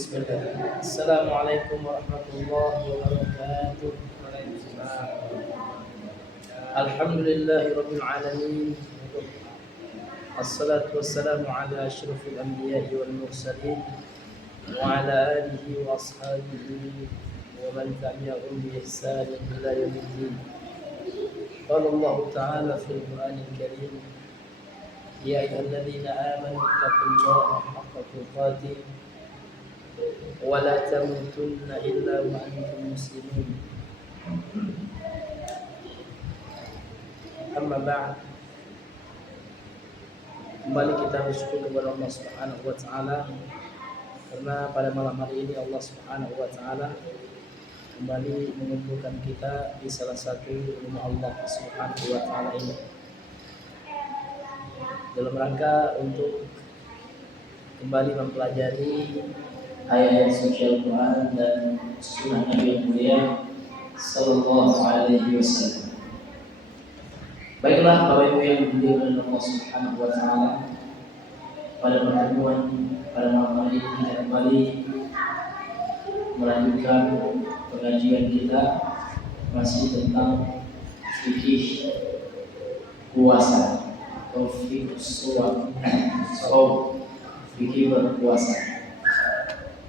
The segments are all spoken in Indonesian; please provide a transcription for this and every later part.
Bismillah. Assalamualaikum warahmatullahi wabarakatuh. Alhamdulillahirabbil alamin. Assalatu wassalamu ala asyrafil anbiya'i wal mursalin wa ala alihi wa ashabihi wa man tabi'ahum bi ihsanin ila yaumiddin. Qala Allah ta'ala fil Qur'anil Karim, ya ayyuhalladzina amanu taqullaha haqqa tuqatih wa la tamutunna illa wa antum muslimun. Amma ba'd. Kembali kita bersyukur kepada Allah Subhanahu wa taala karena pada malam hari ini Allah Subhanahu wa taala kembali mengumpulkan kita di salah satu rumah Allah Subhanahu wa taala ini dalam rangka untuk kembali mempelajari ayat suci Al-Quran dan sunnah Nabi yang mulia sallallahu alaihi wasallam. Baiklah Bapak Ibu yang dimuliakan Allah Subhanahu wa taala, pada pertemuan pada malam hari ini kita kembali melanjutkan pengajian kita masih tentang fikih puasa atau fikih fikih berpuasa.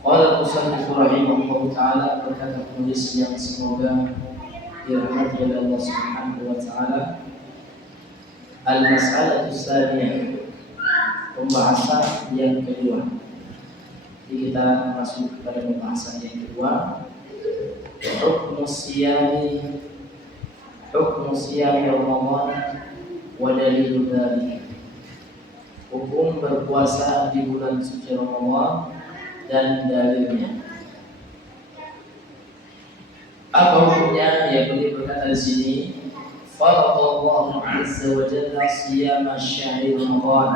Qala al-musannif rahimahullah ta'ala, berkata penulis yang semoga dirahmati oleh Allah Subhanahu wa ta'ala, al-mas'alatu tsaniyah, pembahasan yang kedua. Jadi kita masuk kepada pembahasan yang kedua, hukmu siyami Ramadan wa dalilu dzalik. Hukum berpuasa di bulan suci Ramadan dan dalilnya. Apa hukumnya? Ya, beliau berkata di sini, faradallahu azza wa jalla siyama syahri Ramadan.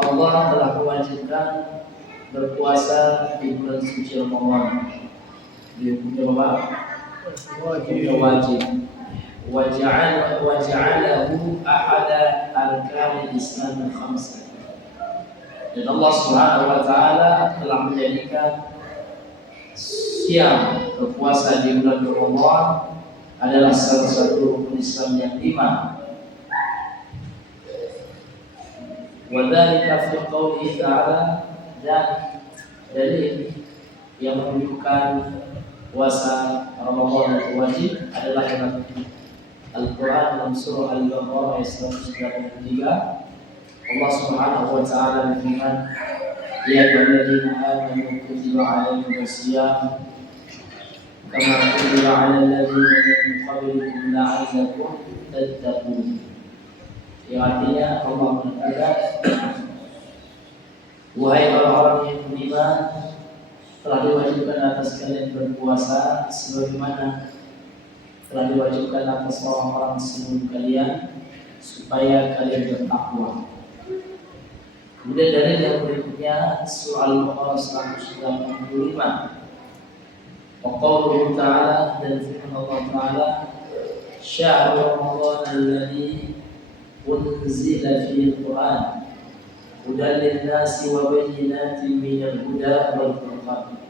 Allah telah mewajibkan berpuasa di bulan suci Ramadan. Hukumnya apa? Wajib. Waja'alahu ahada arkanil Islam al-khamsah. Dan Allah Subhanahu wa taala telah menjadikan siam berpuasa di bulan Ramadan adalah salah satu rukun Islam yang 5. Wa dzalika fi qouli ta'ala, dan dalil yang menunjukkan puasa Ramadan itu wajib adalah dalam Al-Quran dalam surah Al-Baqarah ayat 193. Allah Subhanahu wa taala berfirman, ya ayyuhalladzina amanu kutiba 'alaikumus shiyam kama kutiba 'alal ladzina min qablikum la'allakum tattaqun. Yang artinya Allah mengatakan, wahai orang-orang yang beriman, telah diwajibkan atas kalian berpuasa sebagaimana telah diwajibkan atas orang-orang sebelum kalian supaya kalian bertakwa. Kemudian dari yang berikutnya surah Al-Baqarah 185. Wa qauluhu ta'ala, dan firman Allah Ta'ala, syahrul Ramadan alladzi unzila fihi al-Qur'an hudan lin-nasi wa bayyinatin minal huda wal furqan.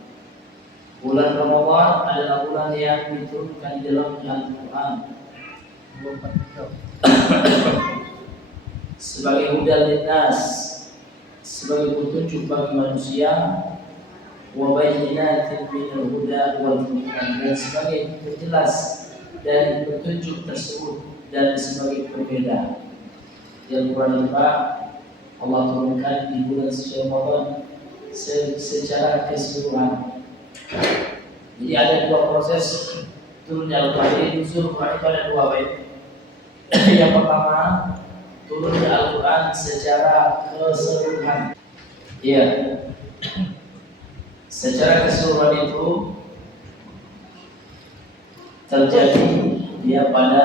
Bulan Ramadan adalah bulan yang diturunkan di dalamnya Al-Quran sebagai hudan lin-nas, sebagai petunjuk bagi manusia, wa bayyinatin minal huda wal furqan, dan sebagai penjelas dari petunjuk tersebut dan sebagai pembeda. Yang Al-Quran Allah turunkan di bulan suci Ramadan secara keseluruhan. Jadi ada dua proses turunnya Al-Quran. Jadi nuzul Al-Quran itu ada dua baik. Yang pertama, turunnya Al-Quran secara keseluruhan. Iya. Secara keseluruhan itu terjadi dia pada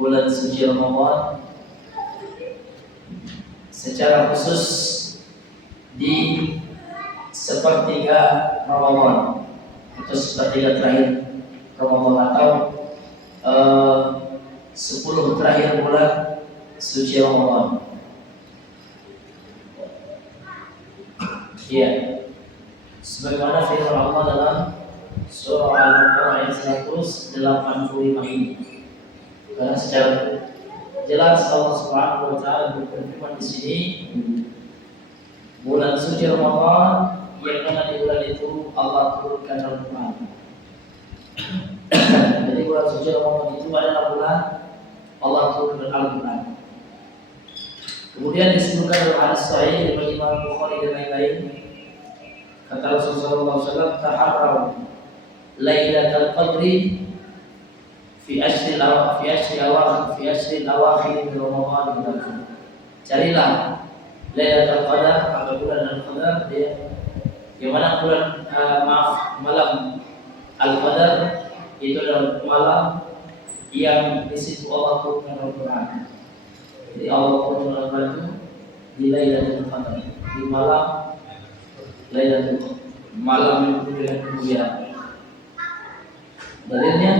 bulan suci Ramadan, secara khusus di sepertiga Ramadan atau sepertiga terakhir Ramadan atau 10 terakhir bulan suci Ramadan. Iya. sebagaimana firman Allah dalam surah Al-Baqarah ayat 185 ini. Karena secara jelas Allah Subhanahu wa taala berfirman di sini, bulan suci Ramadan yang mana di bulan itu Allah turunkan Al-Quran. Jadi bulan suci Ramadan itu adalah bulan Allah turunkan Al-Quran. Kemudian disebutkan dalam hadis sahih dari Imam Bukhari dan lain-lain, kata Rasulullah SAW, taharraw Lailatul Qadri fi ashril awakhir min Ramadan. Carilah Lailatul Qadar pada bulan Al-Qadar, yang mana bulan malam Al-Qadar itu adalah malam yang di situ Allah turunkan Al-Quran. Jadi Allah turunkan Al-Quran itu di Lailatul Qadar, di malam Lailatul Qadar, malam yang penuh dengan kemuliaan. Dalilnya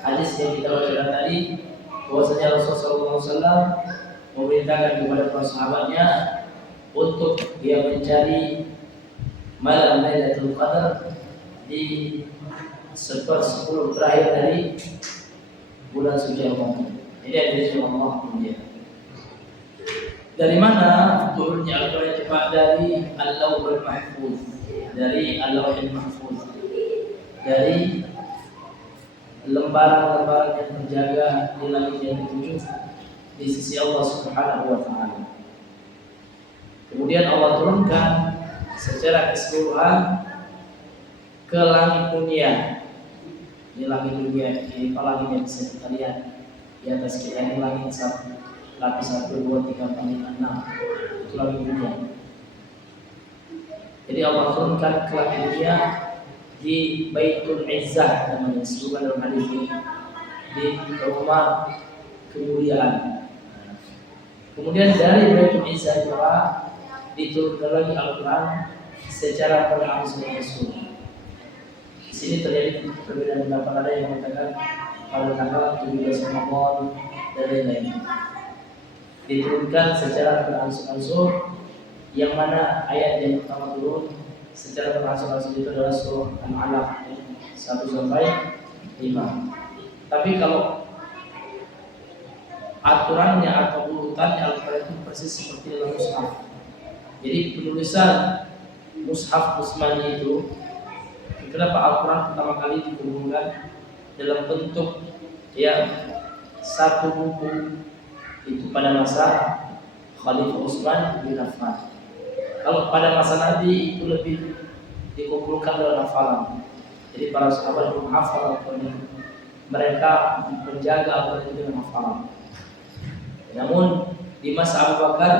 hadis yang kita baca tadi, bahwasanya Rasulullah SAW memerintahkan kepada para sahabatnya untuk dia mencari malam Lailatul Qadar di 1/10 terakhir dari bulan suci Ramadan. Ini adalah Allah kemuliaan. Dari mana turunnya Al-Quran cepat? Dari Al-Lawhul Mahfuz, dari Al-Lawhul Mahfuz, dari lembaran-lembaran yang terjaga di langit yang ketujuh di sisi Allah Subhanahu wa taala. Kemudian Allah turunkan secara keseluruhan ke langit dunia. Ini langit dunia, ini langit yang bisa kita lihat di atas kita, ini langit satu, lapis 1, 2, 3, 4, 5, 6, itu langit dunia. Jadi Allah turunkan ke langit dunia di Baitul Izzah, namanya disebutkan dalam hadis ini, di rumah kemuliaan. Kemudian dari Baitul Izzah juga diturunkan lagi Al-Quran secara berangsur-angsur. Di sini terjadi perbedaan pendapat, ada yang mengatakan pada tanggal 17 Ramadan dan lain-lain. Diturunkan secara berangsur-angsur, yang mana ayat yang pertama turun secara berangsur-angsur itu adalah surah Al-Alaq 1-5. Tapi kalau aturannya atau urutannya Al-Quran itu persis seperti dalam mushaf. Jadi penulisan mushaf Utsmani itu, kenapa Al-Quran pertama kali dikumpulkan dalam bentuk satu buku itu pada masa Khalifah Utsman bin Affan. Kalau pada masa Nabi itu lebih dikumpulkan dalam hafalan. Jadi para sahabat itu menghafal Al-Quran, mereka menjaga Al-Quran itu dengan hafalan. Namun di masa Abu Bakar,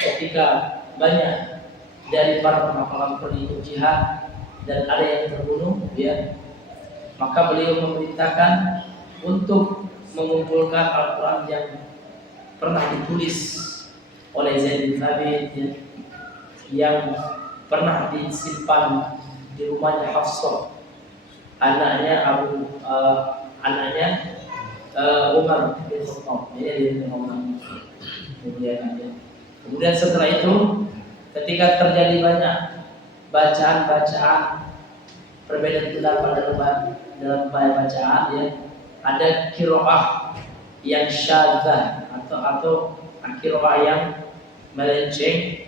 ketika banyak dari para penghafal Al-Quran itu jihad dan ada yang terbunuh, maka beliau memerintahkan untuk mengumpulkan Al-Quran yang pernah ditulis oleh Zaid bin Thabit, yang pernah disimpan di rumahnya Hafsah, anaknya Umar bin Khattab. Ini dia Umar. Kemudian setelah itu, ketika terjadi banyak bacaan-bacaan, perbedaan pendapat dalam bacaan, ada qiraah yang syadzah atau qiraah yang melenceng.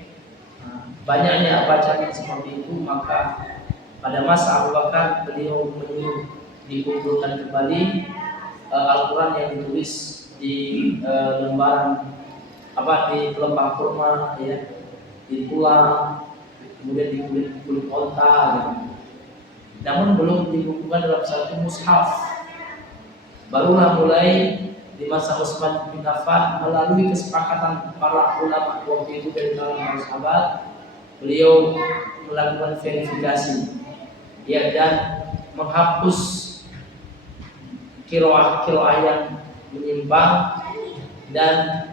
Banyaknya bacaan seperti itu, maka pada masa Abu Bakar beliau menyuruh dikumpulkan kembali Al-Quran yang ditulis di lembaran di pelepah kurma, di tulang, kemudian di kulit onta, Namun belum dikumpulkan dalam satu mushaf. Barulah mulai di masa Utsman bin Affan melalui kesepakatan para ulama waktu itu dari kalangan sahabat, beliau melakukan verifikasi dan menghapus qiraah yang menyimpang dan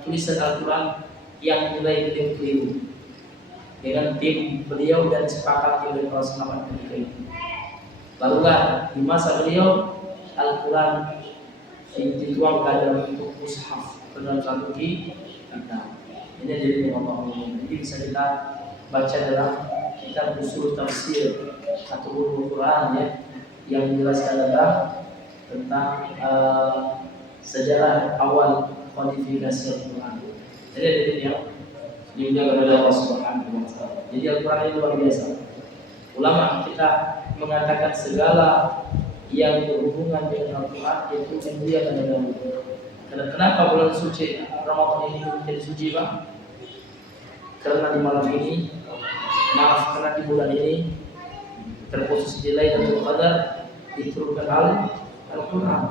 tulisan Al-Quran yang mulai keliru dengan tim beliau dan sepakati oleh para sahabat ketika itu. Barulah di masa beliau Al-Quran dituangkan dalam bentuk mushaf, dalam satu kitab. Ini jadi Allah. Jadi bisa kita baca dalam kitab usul tafsir atau ulumul Quran ya, yang menjelaskan tentang sejarah awal kodifikasi Al-Quran. Jadi ada yang dimuliakan oleh Allah Subhanahu wa taala. Jadi Al-Quran ini luar biasa. Ulama kita mengatakan segala yang berhubungan dengan Al-Quran itu dimuliakan oleh Allah. Karena kenapa bulan suci Ramadan ini menjadi suci, Pak? Karena di malam ini, karena di bulan ini terkhusus di Lailatul Qadar diturunkan Al-Quran.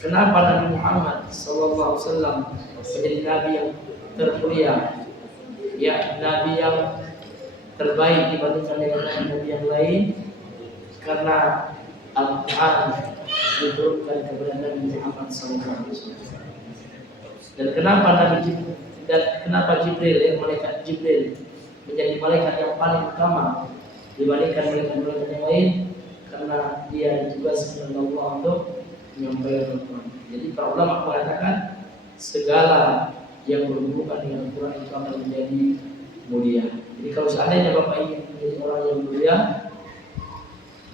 Kenapa Nabi Muhammad SAW menjadi Nabi yang termulia, ya Nabi yang terbaik dibandingkan dengan Nabi yang lain? Karena Al-Quran diturunkan kepada Nabi Muhammad SAW. Dan kenapa Jibril, malaikat Jibril menjadi malaikat yang paling utama dibandingkan malaikat yang lain? Karena dia ditugaskan oleh Allah untuk menyampaikan Al-Quran. Jadi para ulama mengatakan segala yang berhubungan dengan Al-Quran itu akan menjadi mulia. Jadi kalau seandainya Bapak ingin menjadi orang yang mulia,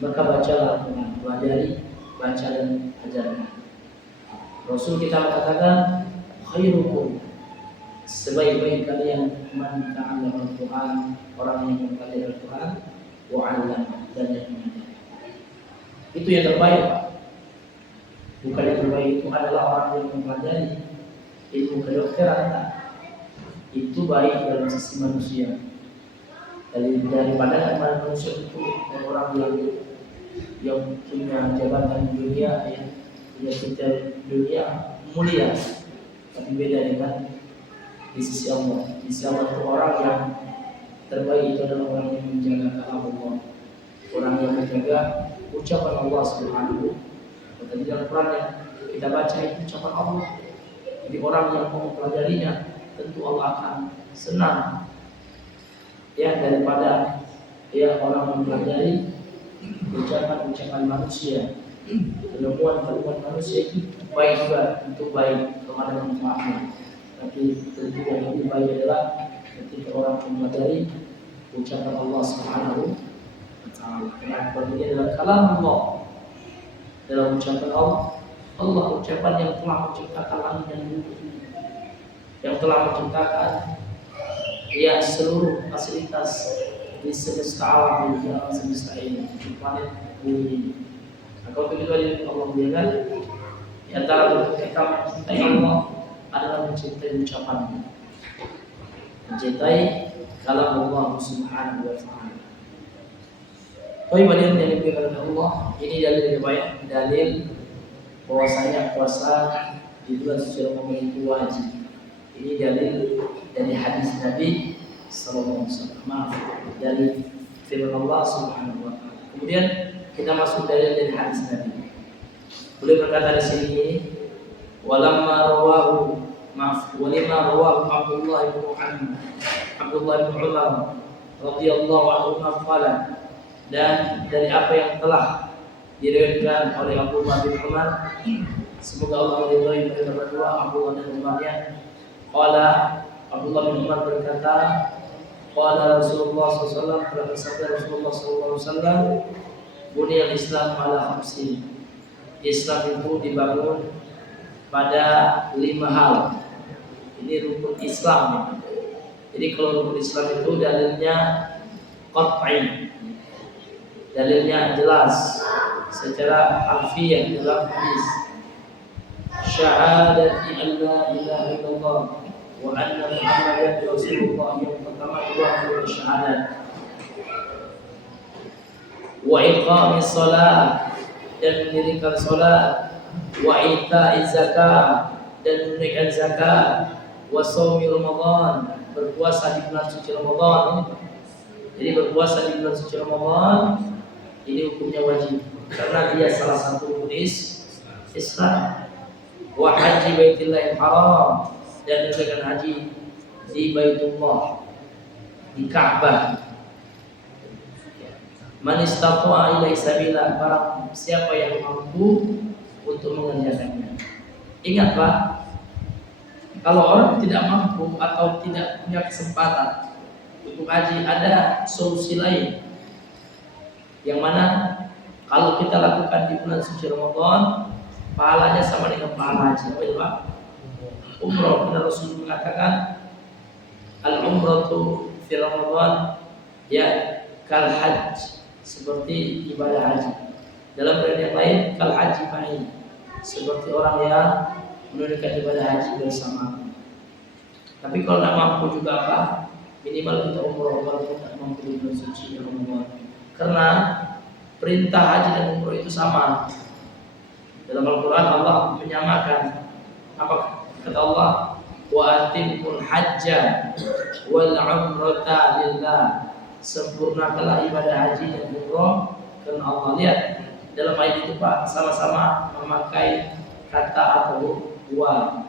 maka bacalah Al-Quran, pelajari, baca dan ajarkan. Rasul kita mengatakan khairukum, sebaik-baik kalian man ta'allama Al-Quran, orang yang mempelajari Al-Quran wa 'allama, dan yang mengajar. Itu yang terbaik, Pak. Bukan yang terbaik itu adalah orang yang mempelajari ilmu kedokteran, tak? Itu baik dalam sisi manusia. Daripada manusia itu orang yang punya jabatan di dunia, ya, punya titel dunia mulia, tapi beda dengan di sisi Allah. Di sisi Allah itu orang yang terbaik itu adalah orang yang menjaga kalam Allah, orang yang menjaga ucapan Allah Subhanahu. Tadi dalam Quran yang kita baca itu ucapan Allah. Jadi orang yang mau mempelajarinya tentu Allah akan senang, ya, daripada ya orang mempelajari ucapan-ucapan manusia. Penemuan manusia itu baik juga, untuk baik kalau ada manfaatnya. Tapi tentu yang lebih baik adalah ketika orang mempelajari ucapan Allah Subhanahu wa taala. Karena ini adalah kalam Allah. Dalam ucapan Allah ucapan yang telah menciptakan langit dan bumi, yang telah menciptakan ya seluruh fasilitas di semesta alam, di alam semesta ini, di planet bumi ini. Kalau begitu aja Allah biarkan. Di antara bentuk kita mencintai Allah adalah mencintai ucapannya, mencintai kalam Allah Subhanahu wa taala. Ibadah yang diberikan oleh Allah, ini dalil riwayat, dalil bahwasanya puasa di bulan suci Ramadan itu wajib. Ini dalil dari hadis Nabi sallallahu alaihi wasallam. Maaf, dari firman Allah Subhanahu wa taala. Kemudian kita masuk dalil dari hadis Nabi. Beliau berkata di sini, walima rawahu Abdullah bin Umar radhiyallahu anhu qala, dan dari apa yang telah diriwayatkan oleh Abdullah bin Umar, semoga Allah meridhai mereka berdua, Abdullah dan Umarnya. Qala, Abdullah bin Umar berkata, qala Rasulullah SAW, telah bersabda Rasulullah SAW, buniyal Islam ala khamsin. Islam itu dibangun pada 5 hal. Ini rukun Islam. Jadi kalau rukun Islam itu dalilnya qat'i, dalilnya jelas secara harfiah dalam hadis. Syahadati an la ilaha illallah wa anna Muhammadan Rasulullah, yang pertama dua syahadat. Wa iqamis shalah, dan mendirikan salat. Wa ita'iz zakat, dan menunaikan zakat. Wa shaumi Ramadan, berpuasa di bulan suci Ramadan. Jadi berpuasa di bulan suci Ramadan ini hukumnya wajib karena dia salah satu rukun Islam. Wa haji baitillahil haram, dan menunaikan haji di Baitullah, di Ka'bah. Man istata'a ilaihi sabila, barang siapa yang mampu untuk mengerjakannya. Ingat, Pak, kalau orang tidak mampu atau tidak punya kesempatan untuk haji ada solusi lain, yang mana kalau kita lakukan di bulan suci Ramadan, pahalanya sama dengan pahala haji. Apa itu Pak? Umroh. Karena Rasul mengatakan al-umratu fi Ramadan ya kal hajj, seperti ibadah haji. Dalam riwayat yang lain kal haji ma'i, seperti orang yang menunaikan ibadah haji bersama. Tapi kalau tidak mampu juga apa? Minimal kita umroh kalau tidak mampu di bulan suci Ramadan. Karena perintah haji dan umroh itu sama. Dalam Al-Quran Allah menyamakan. Apa kata Allah? Wa atimul hajja wal umrata lillah. Sempurnakanlah ibadah haji dan umroh karena Allah. Lihat dalam ayat itu Pak, sama-sama memakai kata atau wa.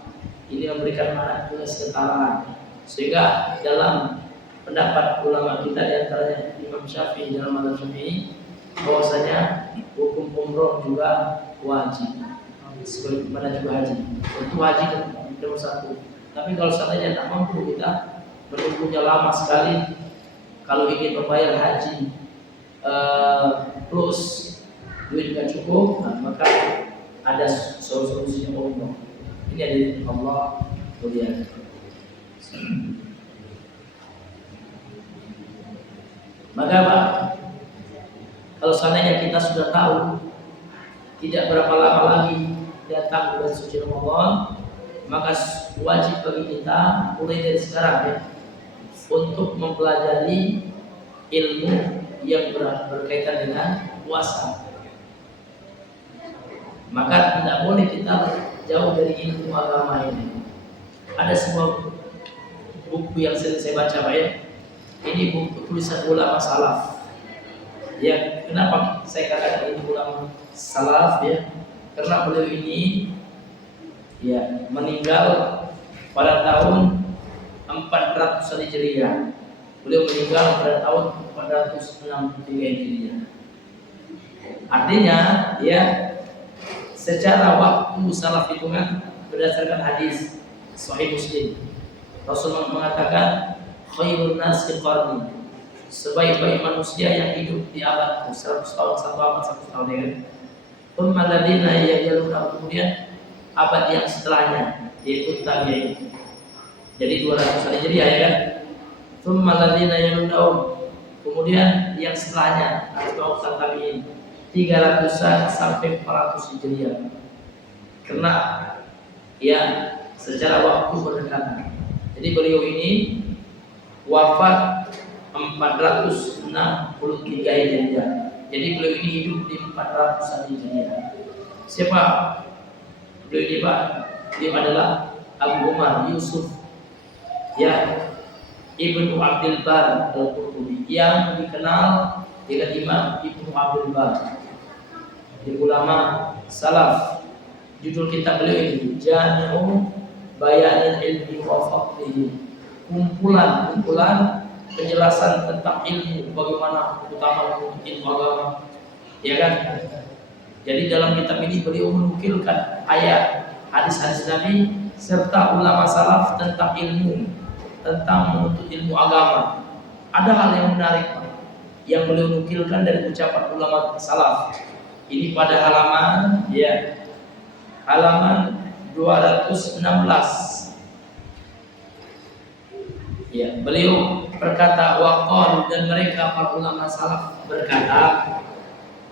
Ini memberikan makna kesetaraan. Sehingga dalam pendapat ulama kita, di antaranya Imam Syafi'i dalam mazhab Syafi'i, bahwasanya hukum umroh juga wajib sebagaimana juga haji. Tentu haji nomor satu. Tapi kalau seandainya tak mampu, kita menunggunya lama sekali. Kalau ingin membayar haji plus duit nggak cukup, nah, maka ada solusinya umroh. Ini dari Allah mulia. Maka Pak, kalau seandainya kita sudah tahu tidak berapa lama lagi datang bulan suci Ramadan, maka wajib bagi kita mulai dari sekarang ya, untuk mempelajari ilmu yang berkaitan dengan puasa. Maka tidak boleh kita jauh dari ilmu agama ini. Ada sebuah buku yang sering saya baca Pak ya. Ini buku tulisan ulama salaf. Ya, kenapa saya katakan ini ulama salaf ya? Karena beliau ini ya meninggal pada tahun 400 Hijriah. Beliau meninggal pada tahun 463 Hijriah. Artinya ya, secara waktu salaf itu kan berdasarkan hadis Sahih Muslim. Rasulullah mengatakan khairun nasi qarni, sebaik-baik manusia yang hidup di abadku 100 tahun, satu abad 100 tahun ya kan. Thumma alladziina yalunahum, kemudian abad yang setelahnya yaitu tabi'in. Jadi 200 Hijriah ya kan. Thumma alladziina yalunahum, kemudian yang setelahnya atau tabi'in 300-an sampai 400 Hijriah. Karena ya secara waktu berdekatan. Jadi beliau ini wafat 463 Hijriah. Jadi beliau ini hidup di 400 Hijriah. Siapa beliau ini Pak? Dia adalah Abu Umar Yusuf ya Ibnu Abdul Bar Al-Qurtubi, yang dikenal dengan Imam Ibnu Abdul Bar. Di ulama salaf. Judul kitab beliau ini Jami'u Bayanil Ilmi wa Fadlihi, kumpulan penjelasan tentang ilmu, bagaimana utama ilmu agama, ya kan? Jadi dalam kitab ini beliau menukilkan ayat, hadis-hadis Nabi serta ulama salaf tentang ilmu, tentang menuntut ilmu agama. Ada hal yang menarik yang beliau nukilkan dari ucapan ulama salaf. Ini pada halaman ya, halaman 216. Ya, beliau berkata waqalu, dan mereka para ulama salaf berkata,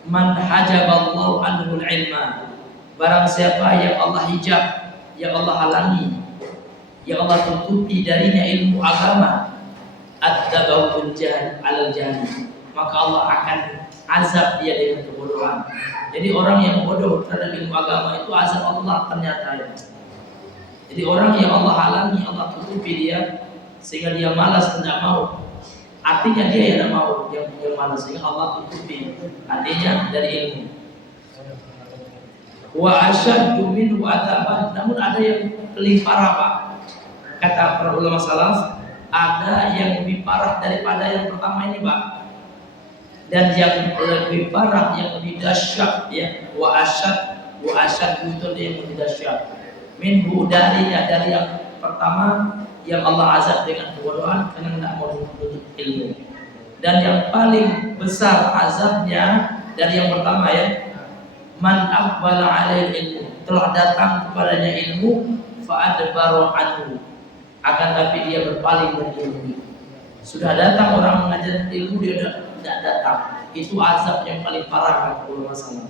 man hajaballahu anhul ilma, barang siapa yang Allah hijab, yang Allah halangi, yang Allah tutupi darinya ilmu agama, at-tabawul jahl alal jahil, maka Allah akan azab dia dengan kebodohan. Jadi orang yang bodoh terhadap ilmu agama itu azab Allah ternyata ya. Jadi orang yang Allah halangi, Allah tutupi dia sehingga dia malas, tidak mau. Artinya dia yang tidak mau, yang malas, sehingga Allah tutupi artinya dari ilmu. Wa asyaddu minhu adaban, namun ada yang lebih parah Pak. Kata para ulama salaf, ada yang lebih parah daripada yang pertama ini Pak. Dan yang lebih parah, yang lebih dahsyat ya, wa asyad itu yang lebih dahsyat. Minhu dari yang pertama yang Allah azab dengan kebodohan karena tidak mau menuntut ilmu. Dan yang paling besar azabnya dari yang pertama ya, man aqbala 'alal ilmu, telah datang kepadanya ilmu, fa adbaru anhu, akan tapi dia berpaling dari ilmu. Sudah datang orang mengajar ilmu, dia tidak datang. Itu azab yang paling parah kata ulama salaf.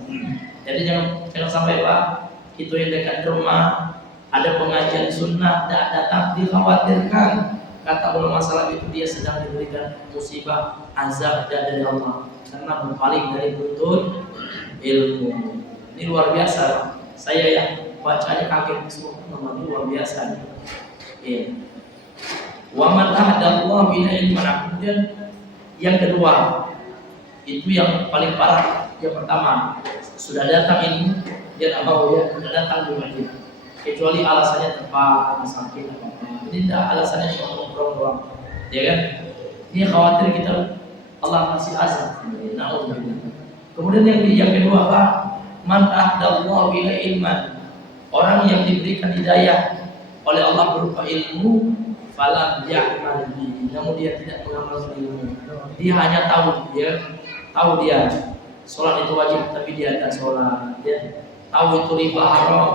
Jadi jangan sampai Pak, itu yang dekat rumah ada pengajian sunnah tidak datang, dikhawatirkan kata ulama salaf itu dia sedang diberikan musibah, azab dari Allah karena berpaling dari menuntut ilmu. Ini luar biasa. Saya yang bacanya kaget semua, ini luar biasa. Iya. Wa man ahdallahu ila ilman. Kemudian yang kedua, itu yang paling parah. Yang pertama, sudah datang ilmu, dia tak mau ya, sudah datang juga dia. Kecuali alasannya tepat, sakit apa-apa. Ini tidak, alasannya cuma nongkrong doang. Ya kan? Ini khawatir kita Allah masih azab. Na'udzubillah. Kemudian yang kedua Pak, man ahdallahu ila ilman. Orang yang diberikan hidayah oleh Allah berupa ilmu, falam ya'mal bihi, namun dia tidak mengamalkan ilmu. Dia hanya tahu dia sholat itu wajib tapi dia tidak sholat. Dia tahu itu riba haram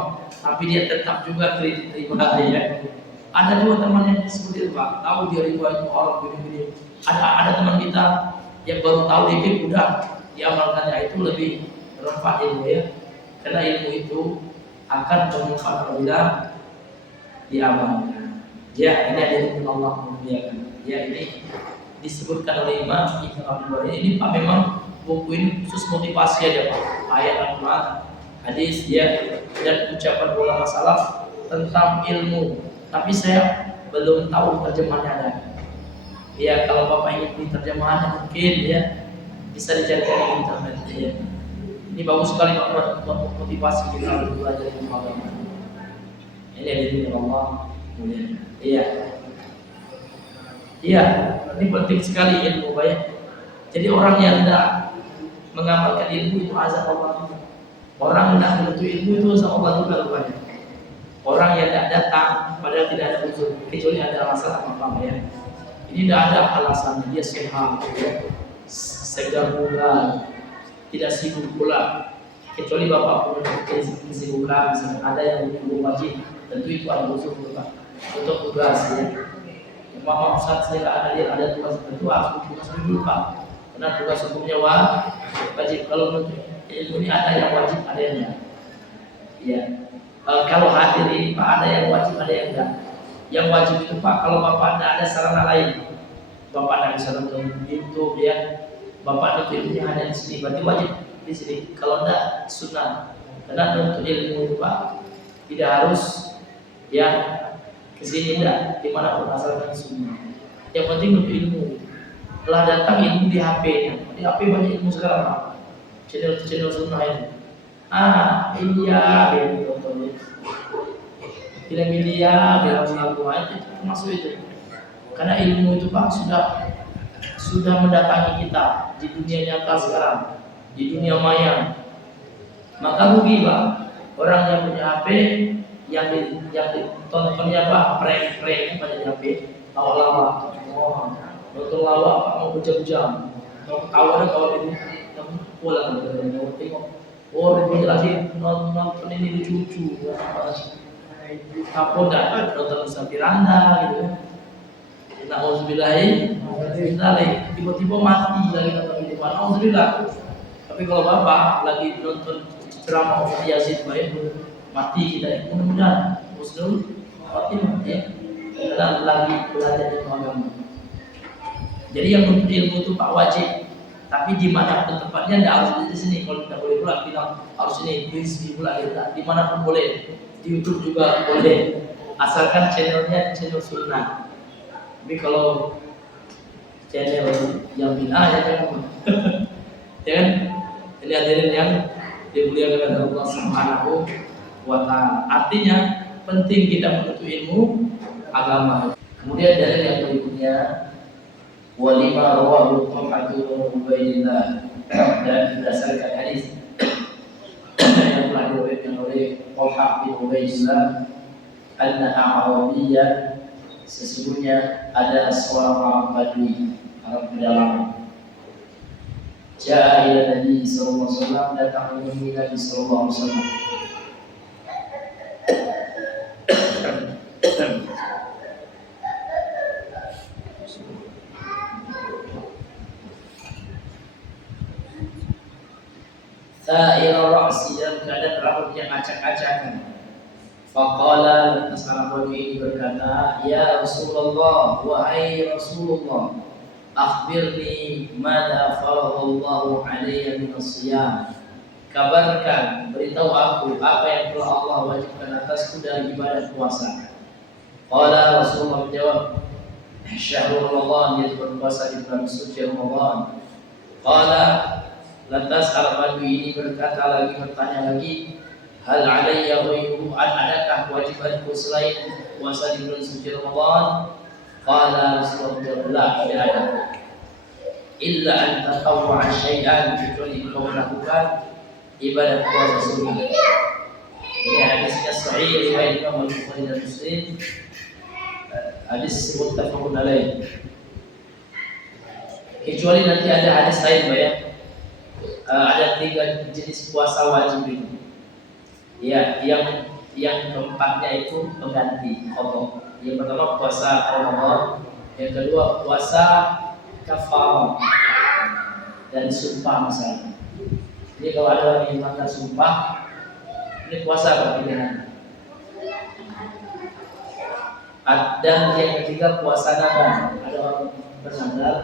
tapi dia tetap juga terima ya. Ada juga teman yang seperti itu Pak, tahu dia riba itu haram begini. Ada teman kita yang baru tahu dikit udah diamalkannya, itu lebih bermanfaat ilmu ya. Karena ilmu itu akan bermanfaat apabila diamalkan. Ya, ini ada Allah memuliakan. Ya, ini disebutkan oleh Imam Ibnu Abdul Ini Pak, memang buku ini khusus motivasi aja Pak. Ayat Al-Quran, hadis ya, dan ucapan ulama salaf tentang ilmu. Tapi saya belum tahu terjemahannya ada. Ya, kalau Bapak ingin beli terjemahannya mungkin ya bisa dicarikan di internet ya. Ini bagus sekali Pak buat motivasi kita untuk belajar ilmu agama. Ini dari Allah mulia. Iya. Iya, ini penting sekali ilmu Pak ya. Jadi orang yang tidak mengamalkan ilmu itu azab Allah. Orang yang tidak menuntut ilmu itu azab Allah juga rupanya. Orang yang tidak datang padahal tidak ada uzur, kecuali ada alasan apa ya. Ini tidak ada alasan, dia sehat, segar bugar, tidak sibuk pula. Kecuali Bapak punya kesibukan, misalnya ada yang wajib, tentu itu ada uzur Pak. Untuk tugas ya. Mama Ustaz saya ada tugas tertentu, aku tugas dulu Pak. Karena tugas hukumnya wajib. Kalau menurut ilmu ini ada yang wajib, ada yang enggak. Ya. Kalau hadir ini Pak ada yang wajib, ada yang enggak. Yang wajib itu Pak, kalau Bapak tidak ada sarana lain, Bapak tidak bisa nonton YouTube ya, Bapak nonton ilmunya hanya di sini, berarti wajib di sini. Kalau enggak sunnah. Karena untuk ilmu itu Pak tidak harus ya kesini enggak, dimanapun asalkan sunnah. Yang penting untuk ilmu. Telah datang ilmu di HP-nya. Di HP banyak ilmu sekarang Pak. Channel sunnah ini. India gitu contohnya. Film India, film Al-Quran itu termasuk itu. Karena ilmu itu Pak sudah mendatangi kita di dunia nyata sekarang, di dunia maya. Maka rugi Pak orang yang punya HP yang ditontonnya Pak prank pada di HP, lawak-lawak, nonton lawak Pak mau berjam-jam, mau ketawa kalau ini pulang mau tengok, ini lagi nonton ini lucu-lucu, Kapolda nonton Sapiranda gitu. Nauzubillahi, tiba-tiba mati lagi nonton video. Nauzubillah. Tapi kalau Bapak lagi nonton ceramah Ustaz Yazid baik mati kita mudah-mudahan muslim mati ya. Dan lagi belajar ilmu agama. Jadi yang menuntut ilmu itu Pak wajib. Tapi di mana pun tempatnya tidak harus di sini. Kalau kita boleh pula bilang harus ini di pula kita. Di mana pun boleh. Di YouTube juga boleh. Asalkan channelnya channel sunnah. Tapi kalau channel yang bid'ah ya jangan. Jangan. Ini hadirin yang dimuliakan oleh Allah Subhanahu wa Ta'ala. Artinya penting kita menuntut ilmu agama. Kemudian dari yang berikutnya walima rawahu Talhatu bin Ubaidillah, dan berdasarkan hadis yang telah diriwayatkan oleh Talha bin Ubaidillah anna a'rabiyyan, sesungguhnya ada seorang orang Badui, orang pedalaman. Ja'a ila Nabi sallallahu alaihi wasallam, datang menemui Nabi sallallahu alaihi wasallam. Sa'ira ra'si, dalam keadaan rambutnya acak-acakan. Faqala, lantas orang Badui ini berkata, ya Rasulullah, wahai Rasulullah, akhbirni madza faradallahu alayya min as-siyam. Kabarkan, beritahu aku apa yang telah Allah wajibkan atasku dari ibadah puasa. Qala, Rasulullah menjawab, syahrul Ramadan, yaitu berpuasa di bulan suci Ramadan. Qala, lantas Al-Badui ini bertanya lagi, hal alayya ghairuhu, adakah kewajibanku selain puasa di bulan suci Ramadan? Qala, Rasulullah, tidak ada. Illa an tatawwa'a syai'an, kecuali engkau melakukan ibadah puasa sunnah. Ini hadisnya sahih riwayat Imam Al-Bukhari dan Muslim. Hadis muttafaqun alaih. Kecuali nanti ada hadis lain, Pak ya. Ada 3 jenis puasa wajib ini. Ya, yang keempatnya itu pengganti qadha. Yang pertama puasa Ramadan, yang kedua puasa kafarah dan sumpah misalnya. Jadi kalau ada orang yang melanggar sumpah, ini puasa pilihan. Dan yang ketiga puasa nadar. Ada orang bernadar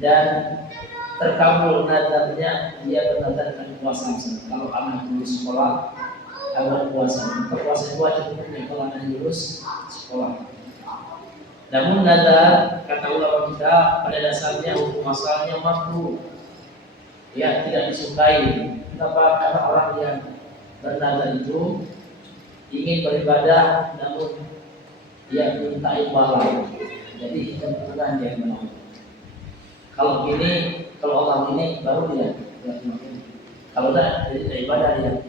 dan terkabul nadarnya, dia bernadar dengan puasa misalnya. Kalau anak lulus sekolah, anak puasa. Puasa itu wajib hukumnya kalau anak lulus sekolah. Namun nadar, kata ulama kita, pada dasarnya hukum asalnya makruh. Ya, tidak disukai. Kenapa? Karena orang yang bernadar itu ingin beribadah, namun dia minta imbalan. Jadi itu bukan dia mau. Kalau Allah ini baru dia kalau tidak ibadah dia.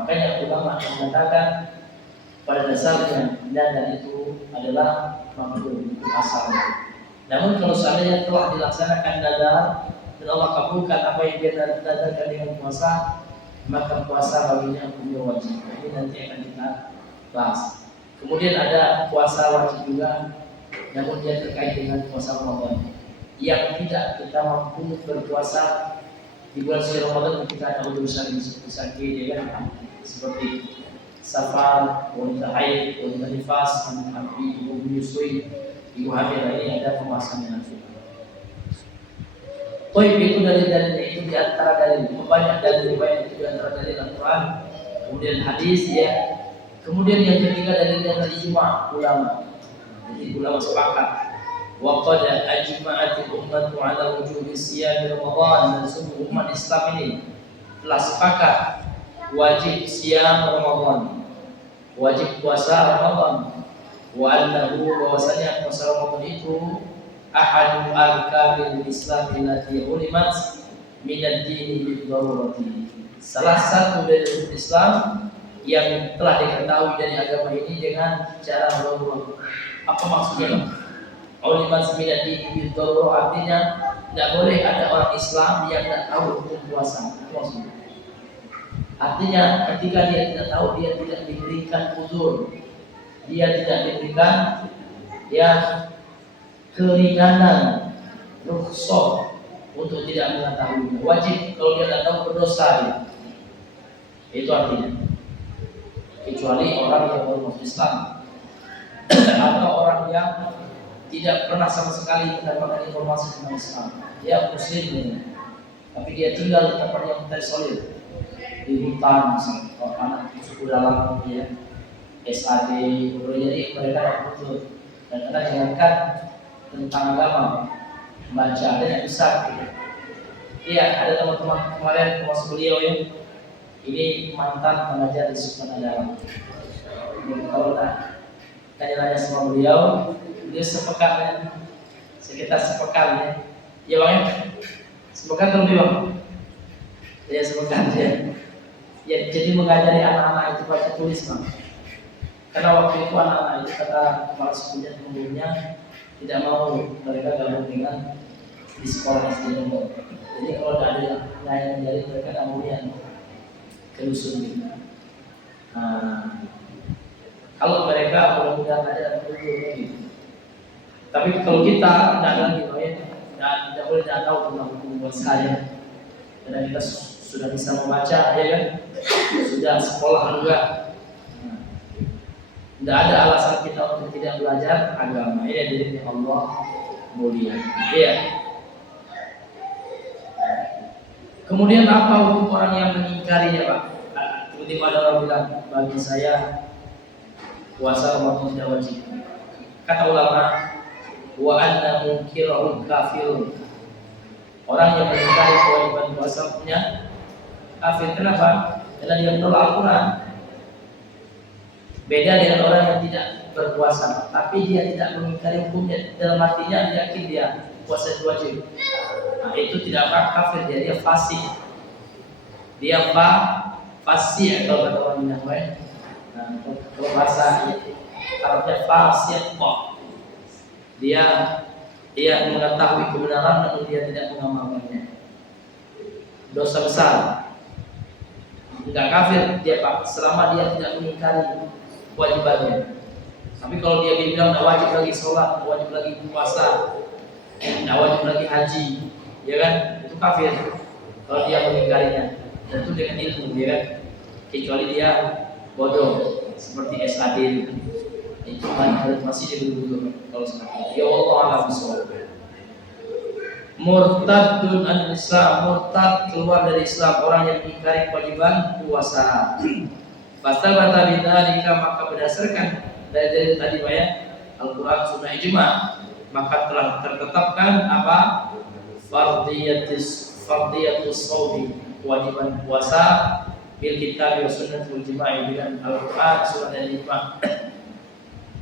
Makanya ulama mengatakan pada dasarnya nadar itu adalah makruh asalnya. Namun kalau seandainya telah dilaksanakan nadar dan Allah kabulkan apa yang dia nadarkan dengan puasa, maka puasa baginya hukumnya wajib. Ini nanti akan kita bahas. Kemudian ada puasa wajib juga, namun dia terkait dengan puasa Ramadan. Yang tidak kita mampu berpuasa di bulan suci Ramadan, kita ada urusan sakit, ya kan? Seperti safar, wanita haid, wanita nifas, ibu menyusui, ibu hamil, ini ada pembahasannya nanti. Toib itu dari itu di antara dalil, banyak dalil riwayat itu di antara dalil Al-Quran, kemudian hadis ya. Kemudian yang ketiga dalilnya dari ijma' ulama. Jadi ulama sepakat. Wa qad ajma'at ummatu 'ala wujubi siyam Ramadan, dan seluruh umat Islam ini telah sepakat wajib siyam Ramadan, wajib puasa Ramadan. Wa annahu, bahwasanya puasa Ramadan itu ahadu arkanil Islam allati ulimat min ad-din bil-darurati. Salah satu dari Islam yang telah diketahui dari agama ini dengan cara darurat. Apa maksudnya? Ulimat min ad-din bil-darurah, artinya tidak boleh ada orang Islam yang tidak tahu hukum puasa. Maksudnya, artinya ketika dia tidak tahu, dia tidak diberikan uzur, dia tidak diberikan keringanan, rukhsah untuk tidak mengetahui. Wajib kalau dia tidak tahu berdosa dia. Itu artinya. Kecuali orang yang baru masuk Islam atau orang yang tidak pernah sama sekali mendapatkan informasi tentang Islam. Dia Muslim ini, tapi dia tinggal di tempat yang terisolir, di hutan misalnya, kalau anak suku dalam dia SAD, jadi mereka tidak betul. Dan kita jangankan tentang agama, membaca ada yang besar gitu. Iya, ada teman-teman kemarin termasuk beliau ya, ini mantan pengajar di Sultan Dalam. Kalau tanya-tanya sama beliau, dia sepekan ya, sekitar sepekan ya. Ya bang ya, sepekan atau lebih bang? Ya sepekan ya. Ya, jadi mengajari anak-anak itu baca tulis bang. Karena waktu itu anak-anak itu kata kepala sekolahnya tidak mau mereka gabung dengan di sekolah SD Lombok. Jadi kalau tidak ada yang lain dari mereka tidak mau yang ke dusun gitu. Nah, kalau mereka mudah-mudahan ada penduduknya gitu. Tapi kalau kita tidak ada gitu ya, tidak boleh tidak tahu tentang hukum buat saya. Karena kita sudah bisa membaca ya kan, sudah sekolah juga. Tidak ada alasan kita untuk tidak belajar agama. Ini dari Allah mulia. Iya. Kemudian apa hukum orang yang mengingkarinya, Pak? Tiba-tiba ada orang bilang, bagi saya puasa Ramadan tidak wajib. Kata ulama, wa anna munkirahu kafirun. Orang yang mengingkari kewajiban puasa punya kafir. Kenapa? Karena dia menolak Al-Quran. Beda dengan orang yang tidak berpuasa, tapi dia tidak mengingkari hukumnya. Dalam artinya yakin dia puasa itu wajib. Nah, itu tidak kafir, dia fasik. Dia fasik atau kata orang Minang. Nah, kalau bahasa Arabnya fasik kok. Dia mengetahui kebenaran namun dia tidak mengamalkannya. Dosa besar. Enggak kafir dia, Pak, selama dia tidak mengingkari kewajibannya. Tapi kalau dia bilang tidak wajib lagi sholat, tidak wajib lagi puasa, tidak wajib lagi haji, ya kan? Itu kafir kalau dia mengingkarinya. Dan itu dengan ilmu, ya kan? Kecuali dia bodoh seperti SAD itu masih dulu kalau seperti ya Allah alam bisawab. Murtadun an Islam, murtad keluar dari Islam, orang yang mengingkari kewajiban puasa. Pasal bata bidzalika, maka berdasarkan dari tadi ya Al-Qur'an sunnah ijma, maka telah tertetapkan apa? Fardiyatus shaumi, kewajiban puasa bil kitab wa sunnah wal ijma' dengan Al-Qur'an sunnah dan ijma'.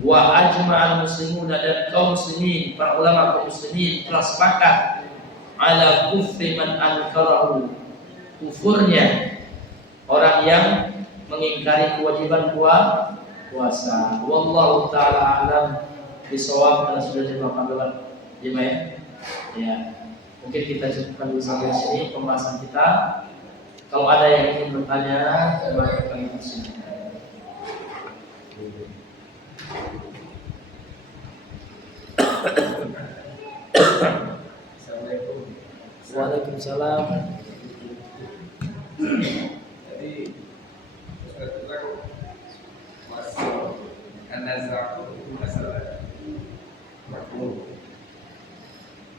Wa ajma'al muslimun, dan kaum muslimin, para ulama kaum muslimin telah sepakat ala kufri man ankarahu, kufurnya orang yang mengingkari kewajiban puasa. Wallahu ta'ala alam bisawab. Karena sudah jam 8 ya. Ya, mungkin kita cukupkan dulu sampai sini pembahasan kita. Kalau ada yang ingin bertanya, maka kami persilakan. Assalamualaikum. Waalaikumsalam. Jadi masuk an-nazar itu masalah makruh.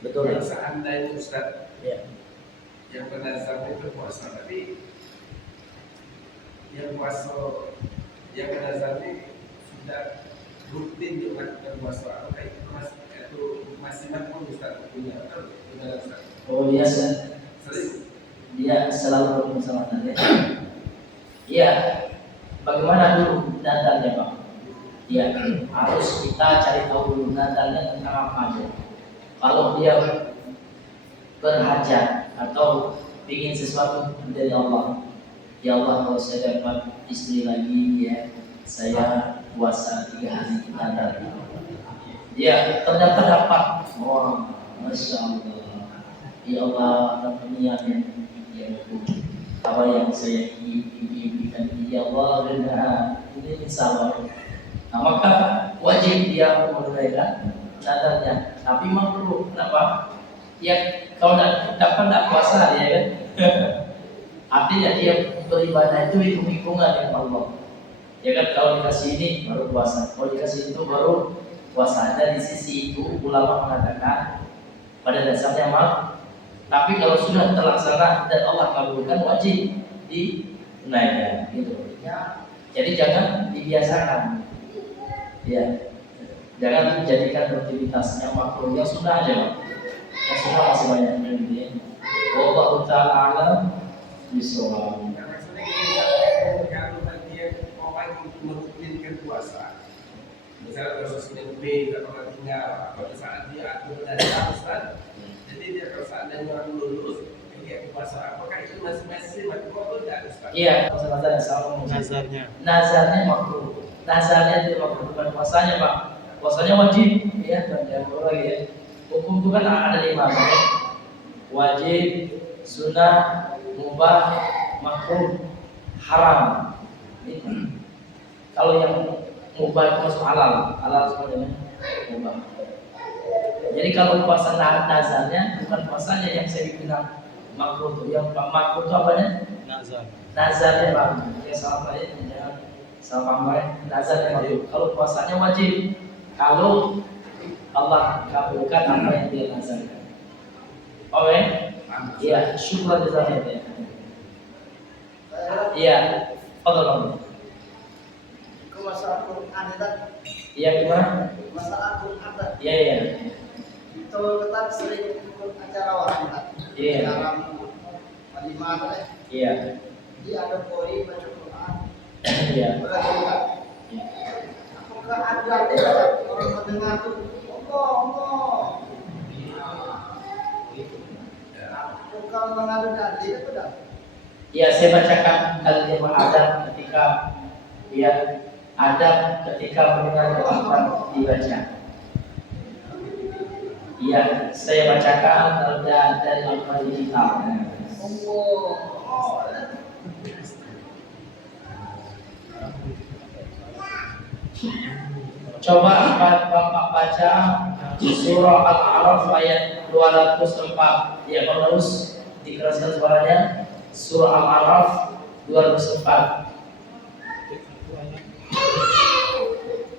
Betul ya. Seandainya Ustaz yang bernazar itu puasa, tapi yang bernazar ini sudah rutin melakukan puasa, apakah itu masih makruh Ustaz punya atau tidak Ustaz? Oh biasa. Dia selalu bermusyawarah ya. Iya. Bagaimana dulu nadarnya, Pak? Ya, harus kita cari tahu dulu nadarnya tentang apa aja. Kalau dia berhajat atau ingin sesuatu dari Allah, ya Allah, kalau saya dapat istri lagi ya, saya puasa 3 hari nadar. Ya, ternyata dapat. Oh, Masya Allah. Ya Allah, dapat niatnya. Ya, apa yang saya impikan, ya Allah, ini insya. Nah, maka wajib dia menunaikan nadarnya. Tapi makruh, kenapa? Ya, kalau tidak puasa dia kan. Artinya dia beribadah itu hitung-hitungan dengan Allah. Ya kan, kalau dikasih ini baru puasa, kalau dikasih itu baru puasa. Dan di sisi itu ulama mengatakan pada dasarnya tapi kalau sudah terlaksana dan Allah kabulkan, wajib dinaikkan gitu. Ya. Jadi jangan dibiasakan. Ya. Jangan menjadikan rutinitas yang makruh, yang sudah aja. Yang sudah masih banyak yang gitu ya. Wallahu ta'ala alam bisawab. Kalau dia orang merutinkan puasa, misalnya kalau Senin B atau orang tinggal, pada saat dia atur dan Ustaz, jadi dia kalau seandainya orang lulus, dia puasa, apakah itu masih makruh atau tidak Ustaz? Iya, masalah nazarnya makruh. nazarnya itu bukan puasanya Pak. Puasanya wajib, ya dan lagi ya. Hukum itu kan ada 5 ya. Wajib, sunnah, mubah, makruh, haram. Kalau yang mubah itu masuk halal semuanya mubah. Jadi kalau puasa nazarnya bukan puasanya yang saya bilang makruh itu. Yang makruh itu apanya? Nazarnya Pak. Ya salah ya, jangan salah paham ya. Nazarnya makruh. Kalau puasanya wajib. Kalau Allah kabulkan apa yang dia nazarkan. Oke? Iya, syukur jazakallah ya. Iya, fadhal. Ke masalah Quran itu. Iya gimana? Masalah Quran itu. Iya. Itu kita sering ikut acara orang kan. Iya. Dalam walimah itu. Iya. Jadi ada kori baca Quran. Iya. Beragam. Apakah ada orang mendengar tuh? Allah. Apakah mengadu dalil itu dah? Iya, saya bacakan kalimat adab ketika adab ketika mendengar Al-Quran dibaca. Iya, saya bacakan dari Al-Quran digital. Coba Bapak baca surah Al-A'raf ayat 204. Ya, Pak harus dikeraskan suaranya. Surah Al-A'raf 204.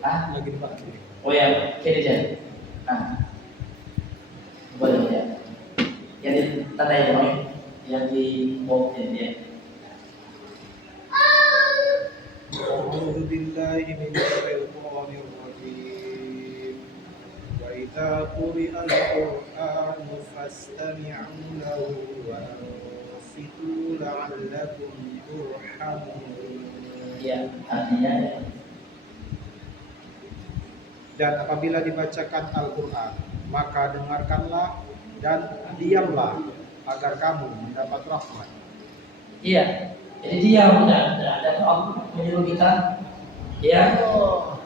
Lagi dipakai. Oh ya, kiri aja. Boleh ya. Yang di tanda yang di box ya. أعوذ بالله من الشيطان الرجيم وإذا قرئ القرآن فاستمعوا له وأنصتوا لعلكم ترحمون. Ya, artinya Dan apabila dibacakan Al-Quran, maka dengarkanlah dan diamlah agar kamu mendapat rahmat. iya. Jadi diam dan Allah menyuruh kita ya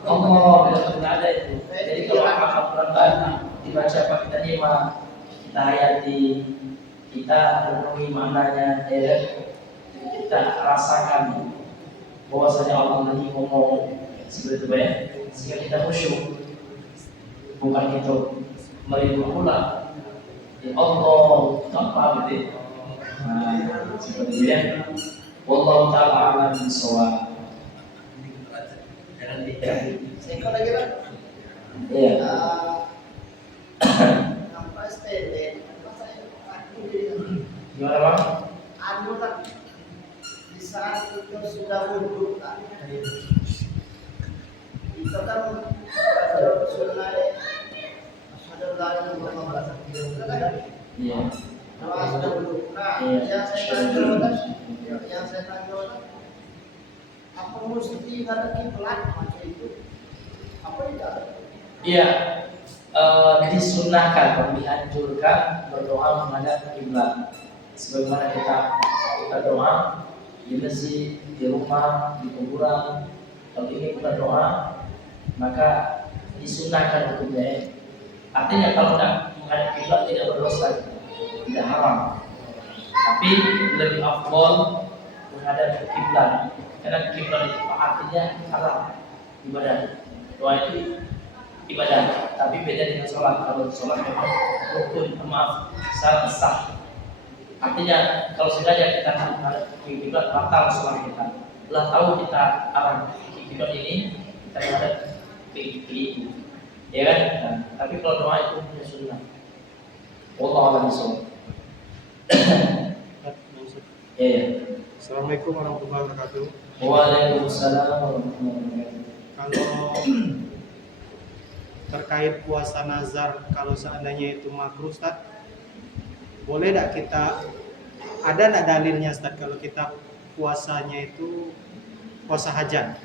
Allah tidak ada itu. Jadi kalau Al-Quran dibaca pakai kita nyimak, kita hayati, kita renungi maknanya, ya, kita rasakan bahwasanya Allah lagi ngomong seperti itu ya, sehingga kita khusyuk, bukan itu merindu pula ya Allah tanpa gitu. Nah, seperti itu ya. Wallahu ta'ala a'lam bishawab. Jangan dikira. Saya kalau lagi kan. Iya. Nampak style. Saya aku jadi. Gimana Bang? Anu kan di saat itu sudah wudhu kan. Itu kan sunnah Iya. Yang saya tanya apa mesti ada kiblat macam itu? Apa tidak? Iya. Disunahkan, dianjurkan berdoa menghadap kiblat. Sebagaimana kita doa di masjid, di rumah, di kuburan. Kalau ingin berdoa, maka disunahkan hukumnya. Artinya kalau tidak menghadap kiblat tidak berdosa, tidak haram. Tapi lebih afdol menghadap kiblat, karena kiblat itu artinya haram ibadah. Doa itu ibadah, tapi beda dengan sholat. Kalau sholat memang rukun, syarat sah. Artinya kalau sengaja kita menghadap kiblat batal sholat kita. Setelah tahu kita arah kiblat ini, kita menghadap ke itu, ya kan? Nah, tapi kalau doa itu punya sunnah. Wallahu a'lam bishawab. Assalamualaikum warahmatullahi wabarakatuh. Waalaikumsalam warahmatullahi wabarakatuh. Kalau terkait puasa nazar, kalau seandainya itu makruh, Ustaz, boleh tidak kita, ada tidak dalilnya Ustaz kalau kita puasanya itu puasa hajat?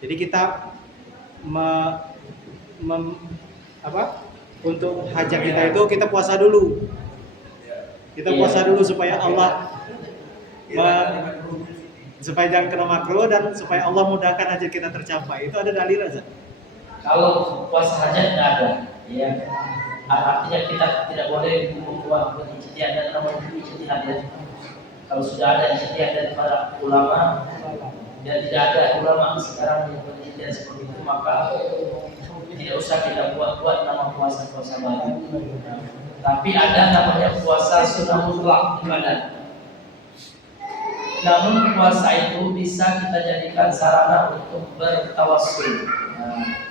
Jadi kita untuk hajat kita itu kita puasa dulu. Kita puasa dulu supaya Allah supaya jangan kena makruh dan supaya Allah mudahkan hajat kita tercapai. Itu ada dalil aja. Kalau puasa hajat tidak ada, ya. Artinya kita tidak boleh membuat ijtihad dan namanya ijtihad ya. Kalau sudah ada ijtihad dari para ulama dan tidak ada ulama sekarang yang berijtihad seperti itu, maka tidak usah kita buat nama puasa baru. Tapi ada namanya puasa sunnah mutlak ibadah. Namun puasa itu bisa kita jadikan sarana untuk bertawassul.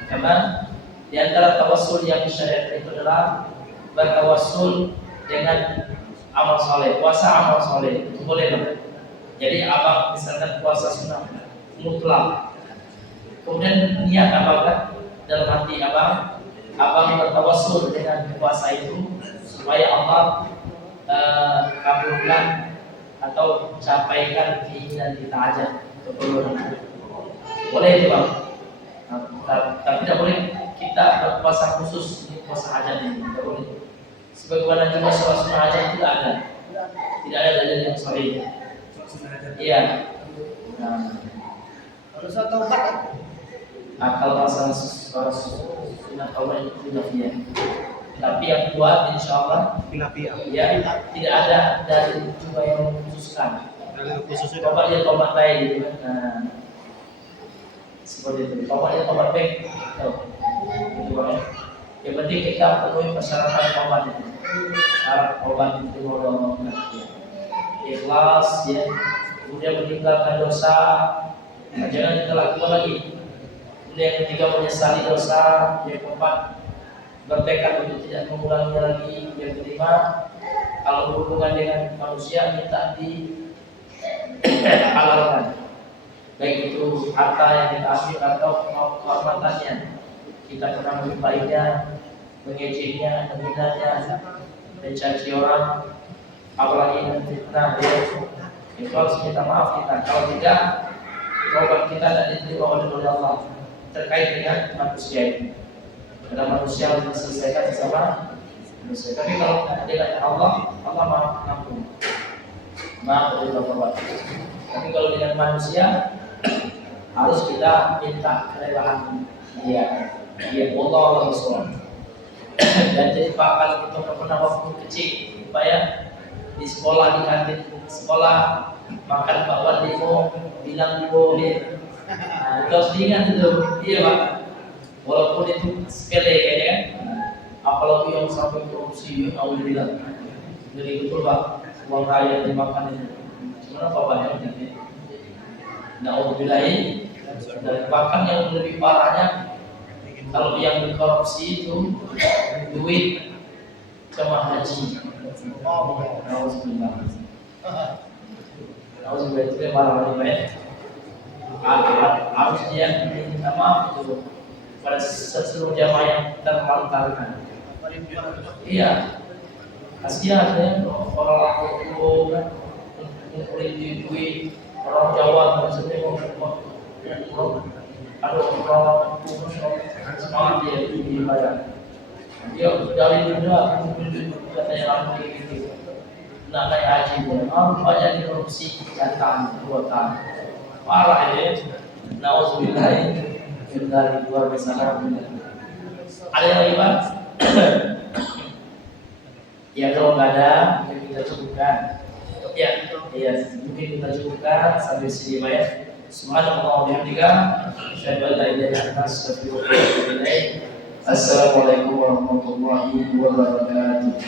Karena di antara tawassul yang disyariatkan itu adalah bertawassul dengan amal soleh. Puasa amal soleh itu boleh loh. Jadi abang misalkan puasa sunnah mutlak, kemudian niat abang kan dalam hati abang bertawassul dengan puasa itu supaya Allah kabulkan atau capaikan keinginan kita aja keperluan. Boleh itu bang. Tapi tidak boleh kita berpuasa khusus ini puasa hajat ini, tidak boleh. Sebagaimana juga sholat sunnah hajat tidak ada dalil yang sahih. Iya. Nah, Kalau saya taubat kan? kalau masalah sunnah taubat itu tidak ya. Tapi yang kuat insya Allah ya tidak ada dalil juga yang mengkhususkan. Dalil khususnya Tobat dia tobat baik gitu kan. Nah, seperti itu. Tobat dia tobat baik. Gitu kan. Yang penting kita penuhi persyaratan tobat itu. Syarat tobat itu oleh Allah. Ikhlas ya. Kemudian meninggalkan dosa. Nah, jangan kita lakukan lagi. Kemudian yang ketiga menyesali dosa. Yang keempat bertekad untuk tidak mengulanginya lagi. Yang kelima, kalau berhubungan dengan manusia minta dihalalkan, baik itu harta yang kita ambil atau kehormatannya. Kita pernah menyumpainya, mengejeknya, menghinanya, mencaci orang, apalagi menfitnah dia. Itu harus minta maaf kita. Kalau tidak, taubat kita tidak diterima oleh Allah terkait dengan manusia ini. Karena manusia harus diselesaikan bersama manusia. Tapi kalau dengan Allah mampu. Maaf dari Bapak. Tapi kalau dengan manusia harus kita minta kerelaan. Iya, Allah SWT. Dan jadi Pak kalau kita pernah waktu kecil, supaya di sekolah, di kantin sekolah makan bakwan demo bilang boleh. Nah, itu harus diingat itu, iya Pak. Walaupun itu sepele kayaknya kan, apalagi yang sampai korupsi, alhamdulillah. Jadi betul Pak, uang rakyat dimakan itu. Gimana Pak banyak ini? Alhamdulillah ini. Dan bahkan yang lebih parahnya, kalau yang dikorupsi itu duit jemaah haji. Alhamdulillah. Alhamdulillah itu yang parah banget. Harus dia minta maaf itu pada seluruh jamaah yang terlantarkan. Iya, kasihan ya orang Lombok kan, ngumpulin duit orang Jawa maksudnya orang semangat dia dibayar. Dia dari dunia ngumpulin duit katanya ramai gitu. Nak naik haji dia, banyak dikorupsi datang 2 tahun. Parah ya, nauzubillah dari luar biasa. Ada yang lagi Pak? Ya kalau nggak ada, mungkin kita cukupkan. Ya, mungkin kita cukupkan sampai sini Pak ya. Subhanallah wa bihamdika, asyhadu an la ilaha illa anta, astaghfiruka wa atubu ilaik. Assalamualaikum warahmatullahi wabarakatuh.